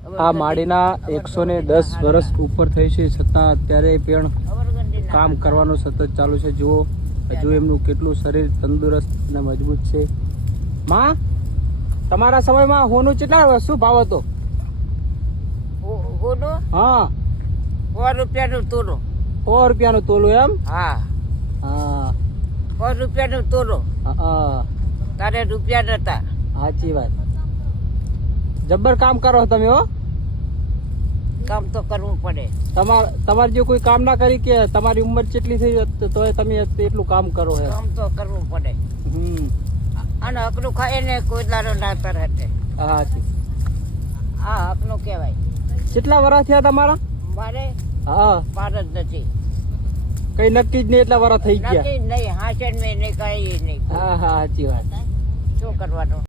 આ માડીના 110 વર્ષ ઉપર થઈ છે છતાં અત્યારે પણ કામ કરવાનું સતત ચાલુ છે. જુઓ હજુ એમનું કેટલું શરીર તંદુરસ્ત અને મજબૂત છે. માં તમારા સમયમાં હોનું કેટલા શું ભાવ હતો? હા, 100 રૂપિયાનું તોલો. 100 રૂપિયાનું તોલું એમ? હા હા 100 રૂપિયાનું તોલો. હા, તારે રૂપિયા નતા. સાચી વાત. જબ્બર કામ કરો તમે હો. કામ તો કરવું પડે. તમારે જો કોઈ કામ ના કરી કે તમારી ઉંમર કેટલી થઈ તો તમે એટલું કામ કરો એમ? કામ તો કરવું પડે. અને હકનું ખાય ને કોઈ દાડો ના તરહટે. હા, આ હકનું કહેવાય. કેટલા વર્ષ થયા તમારા? મારે હા, પાર જ નથી. કઈ નક્કી જ નહીં એટલા વર્ષ થઈ ગયા. નથી નહીં, હાચન મેં નહીં, કઈ નહીં. હા હા, સાચી વાત. શું કરવાનું?